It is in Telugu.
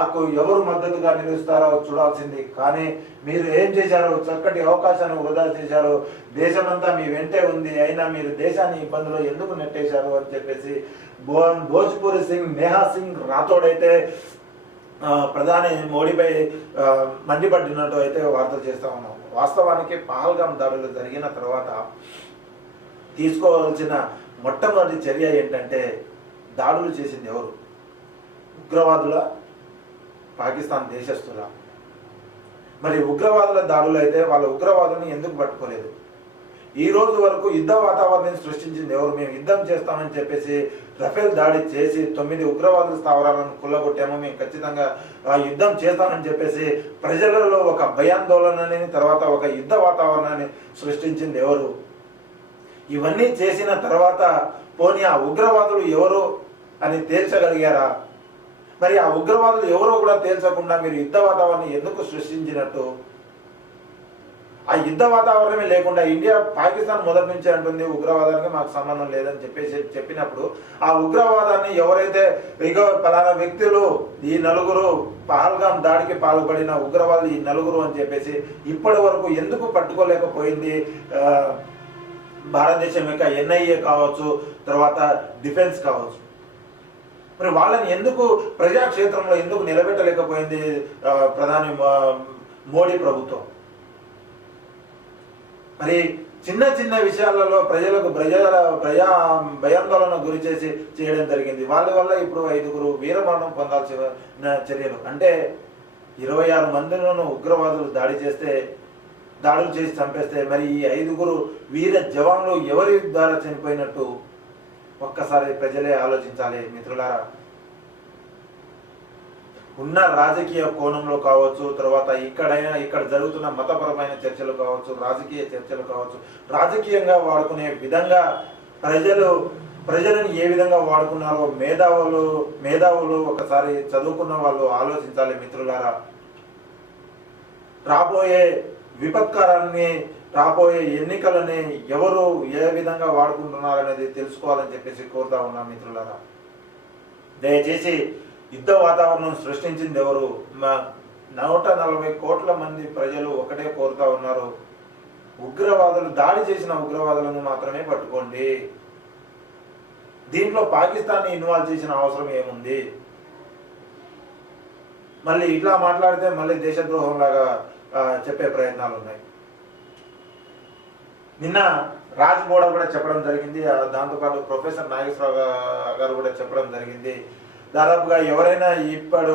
నాకు ఎవరు మద్దతుగా నిలుస్తారో చూడాల్సింది. కానీ మీరు ఏం చేశారు? చక్కటి అవకాశాన్ని వృధా చేశారు. దేశమంతా మీ వెంటే ఉంది, అయినా మీరు దేశాన్ని ఇబ్బందులు ఎందుకు నెట్టేశారు అని చెప్పేసి భోజ్పూరి సింగ్, నేహా సింగ్ రాథోడ్ అయితే ప్రధాని మోడీపై మండిపడినట్టు అయితే వార్తలు చేస్తూ ఉన్నాం. వాస్తవానికి పహల్గామ్ దాడులు జరిగిన తర్వాత తీసుకోవాల్సిన మొట్టమొదటి చర్య ఏంటంటే, దాడులు చేసింది ఎవరు? ఉగ్రవాదుల, పాకిస్తాన్ దేశస్తుల? మరి ఉగ్రవాదుల దాడులు అయితే వాళ్ళ ఉగ్రవాదులను ఎందుకు పట్టుకోలేదు? ఈ రోజు వరకు యుద్ధ వాతావరణాన్ని సృష్టించింది ఎవరు? మేము యుద్ధం చేస్తామని చెప్పేసి రఫేల్ దాడి చేసి 9 ఉగ్రవాదుల స్థావరాలను కుల్లగొట్టాము, మేము ఖచ్చితంగా యుద్ధం చేస్తామని చెప్పేసి ప్రజలలో ఒక భయాందోళనని, తర్వాత ఒక యుద్ధ వాతావరణాన్ని సృష్టించింది ఎవరు? ఇవన్నీ చేసిన తర్వాత పోనీ ఆ ఉగ్రవాదులు ఎవరు అని తేల్చగలిగారా? మరి ఆ ఉగ్రవాదులు ఎవరో కూడా తేల్చకుండా మీరు యుద్ధ వాతావరణం ఎందుకు సృష్టించినట్టు? ఆ యుద్ధ వాతావరణమే లేకుండా ఇండియా, పాకిస్తాన్ మొదటి నుంచి అంటుంది ఉగ్రవాదానికి మాకు సంబంధం లేదని చెప్పినప్పుడు ఆ ఉగ్రవాదాన్ని ఎవరైతే ఇగో పలానా వ్యక్తులు, ఈ నలుగురు పహల్గామ్ దాడికి పాల్పడిన ఉగ్రవాదులు ఈ నలుగురు అని చెప్పేసి ఇప్పటి వరకు ఎందుకు పట్టుకోలేకపోయింది భారతదేశం యొక్క ఎన్ఐఏ కావచ్చు, తర్వాత డిఫెన్స్ కావచ్చు? మరి వాళ్ళని ఎందుకు ప్రజాక్షేత్రంలో ఎందుకు నిలబెట్టలేకపోయింది ప్రధాని మోడీ ప్రభుత్వం? మరి చిన్న చిన్న విషయాలలో ప్రజలకు భయాందోళన గురి చేసి చేయడం జరిగింది. వాళ్ళ వల్ల ఇప్పుడు 5గురు వీరమరణం పొందాల్సిన చర్యలు. అంటే 26 మందిలను ఉగ్రవాదులు దాడులు చేసి చంపేస్తే మరి ఈ 5గురు వీర జవాన్లు ఎవరి ద్వారా చనిపోయినట్టు ఒక్కసారి ప్రజలే ఆలోచించాలి మిత్రులారా. ఉన్న రాజకీయ కోణంలో కావచ్చు, తర్వాత ఇక్కడ జరుగుతున్న మతపరమైన చర్చలు కావచ్చు, రాజకీయ చర్చలు కావచ్చు, రాజకీయంగా వాడుకునే విధంగా ప్రజలను ఏ విధంగా వాడుకున్నారో మేధావులు ఒకసారి చదువుకున్న వాళ్ళు ఆలోచించాలి మిత్రులారా. రాబోయే విపత్కారాన్ని, రాబోయే ఎన్నికలని ఎవరు ఏ విధంగా వాడుకుంటున్నారనేది తెలుసుకోవాలని చెప్పేసి కోరుతా ఉన్నాం మిత్రులారా. దయచేసి యుద్ధ వాతావరణం సృష్టించింది ఎవరు? 140 కోట్ల మంది ప్రజలు ఒకటే కోరుతా ఉన్నారు, ఉగ్రవాదులు, దాడి చేసిన ఉగ్రవాదులను మాత్రమే పట్టుకోండి. దీంట్లో పాకిస్తాన్ని ఇన్వాల్వ్ చేసిన అవసరం ఏముంది? మళ్ళీ ఇట్లా మాట్లాడితే మళ్ళీ దేశద్రోహం లాగా చెప్పే ప్రయత్నాలు ఉన్నాయి. నిన్న రాజ్ బోడా కూడా చెప్పడం జరిగింది, దాంతోపాటు ప్రొఫెసర్ నాగేశ్వరరావు గారు కూడా చెప్పడం జరిగింది. దాదాపుగా ఎవరైనా ఇప్పుడు